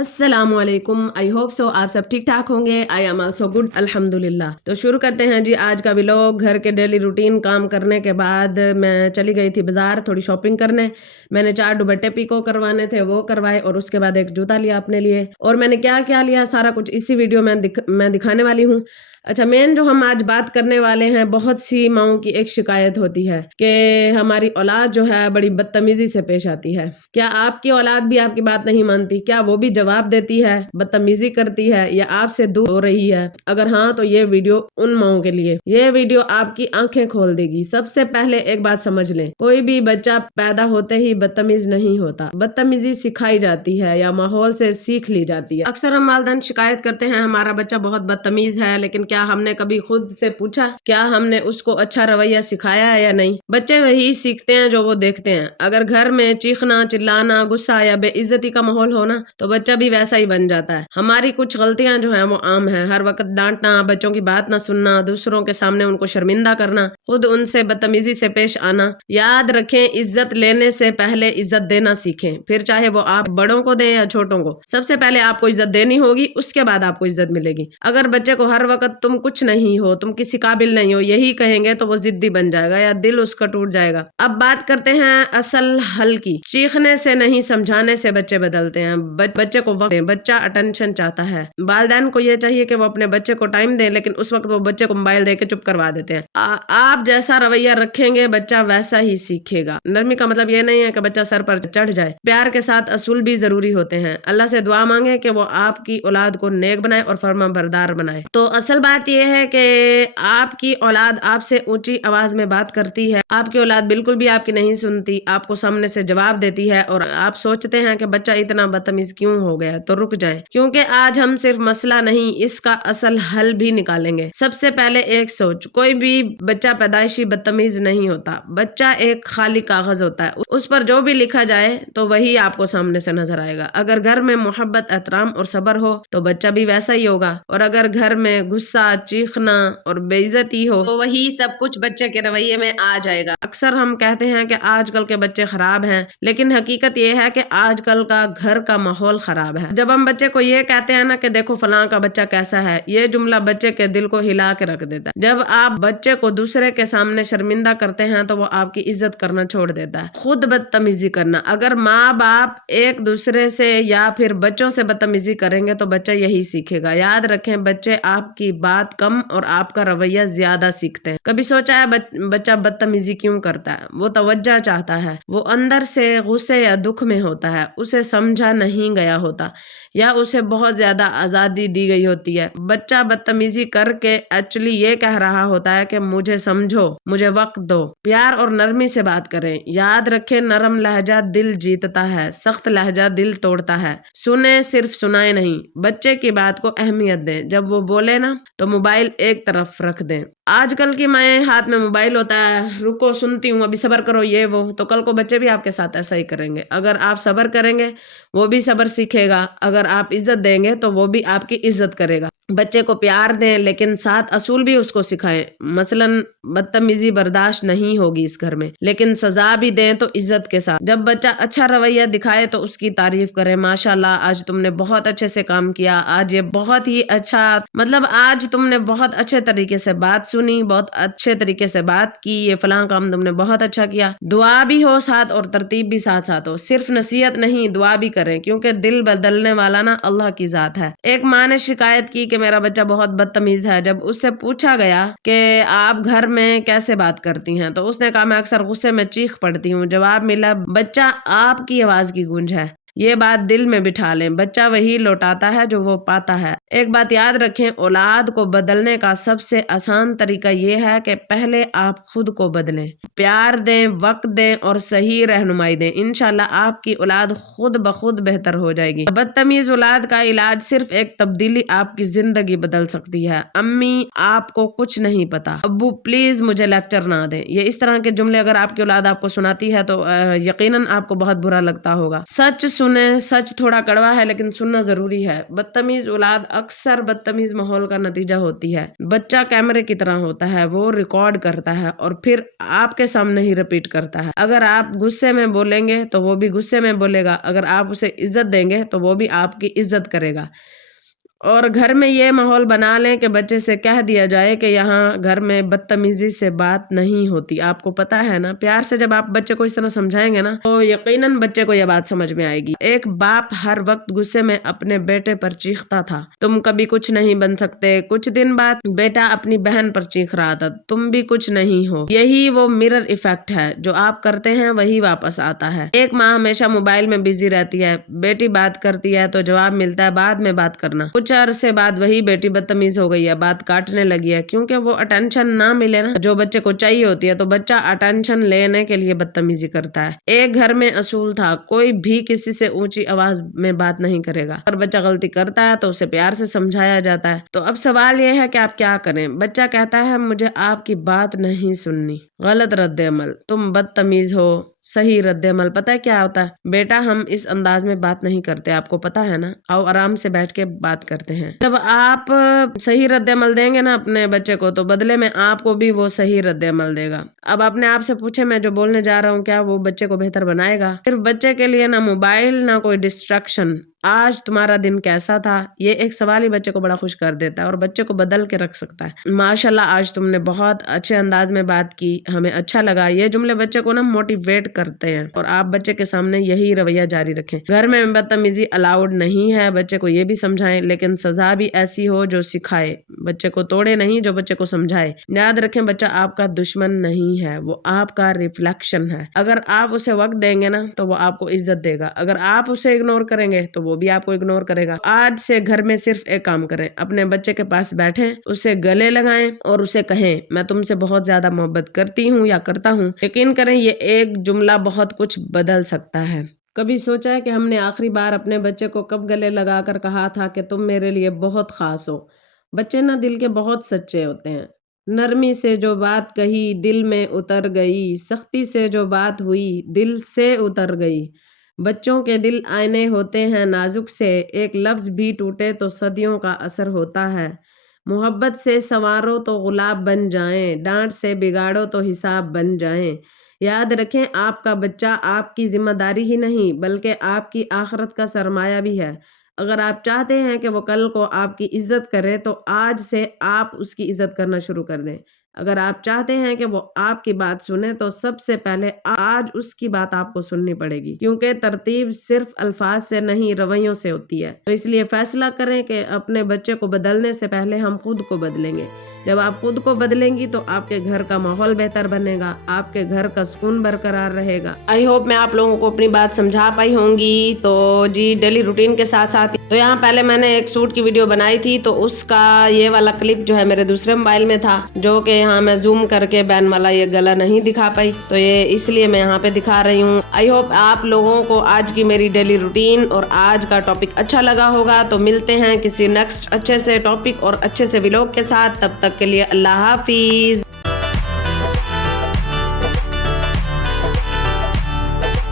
अस्सलाम वालेकुम। I hope so आप सब ठीक ठाक होंगे। आई एम ऑल्सो गुड अल्हम्दुलिल्लाह। तो शुरू करते हैं जी आज का व्लॉग। घर के डेली रूटीन काम करने के बाद मैं चली गई थी बाजार थोड़ी शॉपिंग करने। मैंने 4 दुपट्टे पिको करवाने थे, वो करवाए और उसके बाद एक जूता लिया अपने लिए। और मैंने क्या क्या लिया सारा कुछ इसी वीडियो में मैं दिखाने वाली हूँ। अच्छा, मेन जो हम आज बात करने वाले हैं, बहुत सी माओं की एक शिकायत होती है कि हमारी औलाद जो है बड़ी बदतमीजी से पेश आती है। क्या आपकी औलाद भी आपकी बात नहीं मानती? क्या वो भी जवाब देती है, बदतमीजी करती है या आपसे दूर हो रही है? अगर हाँ तो ये वीडियो उन माओं के लिए। ये वीडियो आपकी आंखें खोल देगी। सबसे पहले एक बात समझ लें, कोई भी बच्चा पैदा होते ही बदतमीज नहीं होता। बदतमीजी सिखाई जाती है या माहौल से सीख ली जाती है। अक्सर हम वालिदैन शिकायत करते हैं हमारा बच्चा बहुत बदतमीज है, लेकिन क्या हमने कभी खुद से पूछा क्या हमने उसको अच्छा रवैया सिखाया है या नहीं? बच्चे वही सीखते हैं जो वो देखते हैं। अगर घर में चीखना, चिल्लाना, गुस्सा या बेइज्जती का माहौल हो ना तो बच्चा भी वैसा ही बन जाता है। हमारी कुछ गलतियां जो है वो आम है। हर वक्त डांटना, बच्चों की बात ना सुनना, दूसरों के सामने उनको शर्मिंदा करना, खुद उनसे बदतमीजी से पेश आना। याद रखें, इज्जत लेने से पहले इज्जत देना सीखें, फिर चाहे वो आप बड़ों को दें या छोटों को। सबसे पहले आपको इज्जत देनी होगी, उसके बाद आपको इज्जत मिलेगी। अगर बच्चे को हर वक्त तुम कुछ नहीं हो, तुम किसी काबिल नहीं हो यही कहेंगे तो वो जिद्दी बन जाएगा या दिल उसका टूट जाएगा। अब बात करते हैं असल हल की। चीखने से नहीं, समझाने से बच्चे बदलते हैं। बच्चे को वक्त दें। बच्चा अटेंशन चाहता है। वालिदैन को ये चाहिए कि वो अपने बच्चे को टाइम दें, लेकिन उस वक्त वो बच्चे को मोबाइल दे के चुप करवा देते हैं। आप जैसा रवैया रखेंगे बच्चा वैसा ही सीखेगा। नरमी का मतलब ये नहीं है कि बच्चा सर पर चढ़ जाए। प्यार के साथ असूल भी जरूरी होते हैं। अल्लाह से दुआ मांगे कि वो आपकी औलाद को नेक बनाए और फरमाबरदार बनाए। तो असल बात यह है कि आपकी औलाद आपसे ऊंची आवाज में बात करती है। आपकी औलाद बिल्कुल भी आपकी नहीं सुनती, आपको सामने से जवाब देती है और आप सोचते हैं कि बच्चा इतना बदतमीज क्यों हो गया। तो रुक जाएं, क्योंकि आज हम सिर्फ मसला नहीं, इसका असल हल भी निकालेंगे। सबसे पहले एक सोच, कोई भी बच्चा पैदाइशी बदतमीज नहीं होता। बच्चा एक खाली कागज होता है, उस पर जो भी लिखा जाए तो वही आपको सामने से नजर आएगा। अगर घर में मोहब्बत, एहतराम और सब्र हो तो बच्चा भी वैसा ही होगा, और अगर घर में गुस्सा, चीखना और बेइज्जती हो तो वही सब कुछ बच्चे के रवैये में आ जाएगा। अक्सर हम कहते हैं कि आजकल के बच्चे खराब हैं, लेकिन हकीकत ये है कि आजकल का घर का माहौल खराब है। जब हम बच्चे को ये कहते हैं ना कि देखो फलां का बच्चा कैसा है, ये जुमला बच्चे के दिल को हिला के रख देता है। जब आप बच्चे को दूसरे के सामने शर्मिंदा करते हैं तो वो आपकी इज्जत करना छोड़ देता है। खुद बदतमीजी करना, अगर माँ बाप एक दूसरे से या फिर बच्चों से बदतमीजी करेंगे तो बच्चा यही सीखेगा। याद रखें, बच्चे आपकी बात कम और आपका रवैया ज्यादा सीखते हैं। कभी सोचा है बच्चा बदतमीजी क्यों करता है? वो तवज्जो चाहता है, वो अंदर से गुस्से या दुख में होता है, उसे समझा नहीं गया होता या उसे बहुत ज्यादा आजादी दी गई होती है। बच्चा बदतमीजी करके एक्चुअली ये कह रहा होता है कि मुझे समझो, मुझे वक्त दो। प्यार और नरमी से बात करें। याद रखें, नरम लहजा दिल जीतता है, सख्त लहजा दिल तोड़ता है। सुने, सिर्फ सुनाए नहीं। बच्चे की बात को अहमियत दें। जब वो बोले ना तो मोबाइल एक तरफ रख दें। आजकल की माएँ हाथ में मोबाइल होता है, रुको सुनती हूँ, अभी सब्र करो, ये वो। तो कल को बच्चे भी आपके साथ ऐसा ही करेंगे। अगर आप सब्र करेंगे वो भी सब्र सीखेगा। अगर आप इज्जत देंगे तो वो भी आपकी इज्जत करेगा। बच्चे को प्यार दें, लेकिन साथ असूल भी उसको सिखाएं। मसलन बदतमीजी बर्दाश्त नहीं होगी इस घर में, लेकिन सजा भी दें तो इज्जत के साथ। जब बच्चा अच्छा रवैया दिखाए तो उसकी तारीफ करें। माशाल्लाह, आज तुमने बहुत अच्छे से काम किया, आज ये बहुत ही अच्छा, मतलब आज तुमने बहुत अच्छे तरीके से बात सुनी, बहुत अच्छे तरीके से बात की, ये फलां काम तुमने बहुत अच्छा किया। दुआ भी हो साथ और तरतीब भी साथ साथ हो। सिर्फ नसीहत नहीं, दुआ भी करें, क्योंकि दिल बदलने वाला ना अल्लाह की जात है। एक माँ ने शिकायत की कि मेरा बच्चा बहुत बदतमीज है। जब उससे पूछा गया कि आप घर में कैसे बात करती हैं तो उसने कहा मैं अक्सर गुस्से में चीख पड़ती हूँ। जवाब मिला, बच्चा आपकी आवाज की गूंज है। ये बात दिल में बिठा लें, बच्चा वही लौटाता है जो वो पाता है। एक बात याद रखें, औलाद को बदलने का सबसे आसान तरीका ये है कि पहले आप खुद को बदलें। प्यार दें, वक्त दें और सही रहनुमाई दें। इंशाल्लाह आपकी औलाद खुद ब खुद बेहतर हो जाएगी। बदतमीज औलाद का इलाज सिर्फ एक तब्दीली आपकी जिंदगी बदल सकती है। अम्मी आपको कुछ नहीं पता, अब्बू प्लीज मुझे लेक्चर ना दें, ये इस तरह के जुमले अगर आपकी औलाद आपको सुनाती है तो यकीनन आपको बहुत बुरा लगता होगा। सच सुने, सच थोड़ा कड़वा है लेकिन सुनना जरूरी है। बदतमीज औलाद अक्सर बदतमीज माहौल का नतीजा होती है। बच्चा कैमरे की तरह होता है, वो रिकॉर्ड करता है और फिर आपके सामने ही रिपीट करता है। अगर आप गुस्से में बोलेंगे तो वो भी गुस्से में बोलेगा, अगर आप उसे इज्जत देंगे तो वो भी आपकी इज्जत करेगा। और घर में ये माहौल बना लें कि बच्चे से कह दिया जाए कि यहाँ घर में बदतमीजी से बात नहीं होती। आपको पता है ना, प्यार से जब आप बच्चे को इस तरह समझाएंगे ना तो यकीनन बच्चे को यह बात समझ में आएगी। एक बाप हर वक्त गुस्से में अपने बेटे पर चीखता था, तुम कभी कुछ नहीं बन सकते। कुछ दिन बाद बेटा अपनी बहन पर चीख रहा था, तुम भी कुछ नहीं हो। यही वो मिरर इफेक्ट है, जो आप करते हैं वही वापस आता है। एक माँ हमेशा मोबाइल में बिजी रहती है, बेटी बात करती है तो जवाब मिलता है बाद में बात करना। कुछ अरसे बाद वही बेटी बदतमीज हो गई है, बात काटने लगी है, क्योंकि वो अटेंशन ना मिले ना जो बच्चे को चाहिए होती है, तो बच्चा अटेंशन लेने के लिए बदतमीजी करता है। एक घर में असूल था, कोई भी किसी से ऊंची आवाज में बात नहीं करेगा। अगर बच्चा गलती करता है तो उसे प्यार से समझाया जाता है। तो अब सवाल यह है कि आप क्या करें। बच्चा कहता है मुझे आपकी बात नहीं सुननी, गलत रद्द अमल, तुम बदतमीज हो। सही रद्द अमल पता है क्या होता है? बेटा हम इस अंदाज में बात नहीं करते, आपको पता है ना, आओ आराम से बैठ के बात करते हैं। जब आप सही रद्द अमल देंगे ना अपने बच्चे को, तो बदले में आपको भी वो सही रद्द अमल देगा। अब अपने आप से पूछे, मैं जो बोलने जा रहा हूँ क्या वो बच्चे को बेहतर बनाएगा? सिर्फ बच्चे के लिए ना मोबाइल ना कोई डिस्ट्रैक्शन। आज तुम्हारा दिन कैसा था, ये एक सवाल ही बच्चे को बड़ा खुश कर देता है और बच्चे को बदल के रख सकता है। माशाल्लाह आज तुमने बहुत अच्छे अंदाज में बात की, हमें अच्छा लगा। ये जुमले बच्चे को ना मोटिवेट करते हैं और आप बच्चे के सामने यही रवैया जारी रखें। घर में बदतमीजी अलाउड नहीं है, बच्चे को ये भी समझाएं, लेकिन सजा भी ऐसी हो जो सिखाए। बच्चे को तोड़े नहीं, जो बच्चे को समझाए। याद रखें बच्चा आपका दुश्मन नहीं है, वो आपका रिफ्लेक्शन है। अगर आप उसे वक्त देंगे ना तो वो आपको इज्जत देगा, अगर आप उसे इग्नोर करेंगे तो वो भी आपको इग्नोर करेगा। आज से घर में सिर्फ एक काम करें, अपने बच्चे के पास बैठें, उसे गले लगाएं और उसे कहें मैं तुमसे बहुत ज्यादा मोहब्बत करती हूँ या करता हूँ। यकीन करें ये एक जुमला बहुत कुछ बदल सकता है। कभी सोचा है कि हमने आखिरी बार अपने बच्चे को कब गले लगाकर कहा था कि तुम मेरे लिए बहुत खास हो? बच्चे ना दिल के बहुत सच्चे होते हैं। नरमी से जो बात कही दिल में उतर गई, सख्ती से जो बात हुई दिल से उतर गई। बच्चों के दिल आईने होते हैं नाजुक से, एक लफ्ज भी टूटे तो सदियों का असर होता है। मोहब्बत से संवारो तो गुलाब बन जाएं, डांट से बिगाड़ो तो हिसाब बन जाएं। याद रखें आपका बच्चा आपकी जिम्मेदारी ही नहीं बल्कि आपकी आखिरत का सरमाया भी है। अगर आप चाहते हैं कि वो कल को आपकी इज्जत करे तो आज से आप उसकी इज्जत करना शुरू कर दें। अगर आप चाहते हैं कि वो आपकी बात सुने तो सबसे पहले आज उसकी बात आपको सुननी पड़ेगी, क्योंकि तरतीब सिर्फ अल्फाज से नहीं रवैयों से होती है। तो इसलिए फैसला करें कि अपने बच्चे को बदलने से पहले हम खुद को बदलेंगे। जब आप खुद को बदलेंगी तो आपके घर का माहौल बेहतर बनेगा, आपके घर का सुकून बरकरार रहेगा। आई होप मैं आप लोगों को अपनी बात समझा पाई होंगी। तो जी डेली रूटीन के साथ साथ तो यहाँ पहले मैंने एक सूट की वीडियो बनाई थी, तो उसका ये वाला क्लिप जो है मेरे दूसरे मोबाइल में था, जो कि यहाँ मैं जूम करके बैन वाला ये गला नहीं दिखा पाई, तो ये इसलिए मैं यहाँ पे दिखा रही हूँ। आई होप आप लोगों को आज की मेरी डेली रूटीन और आज का टॉपिक अच्छा लगा होगा। तो मिलते हैं किसी नेक्स्ट अच्छे से टॉपिक और अच्छे से व्लॉग के साथ, तब तक के लिए अल्लाह हाफिज।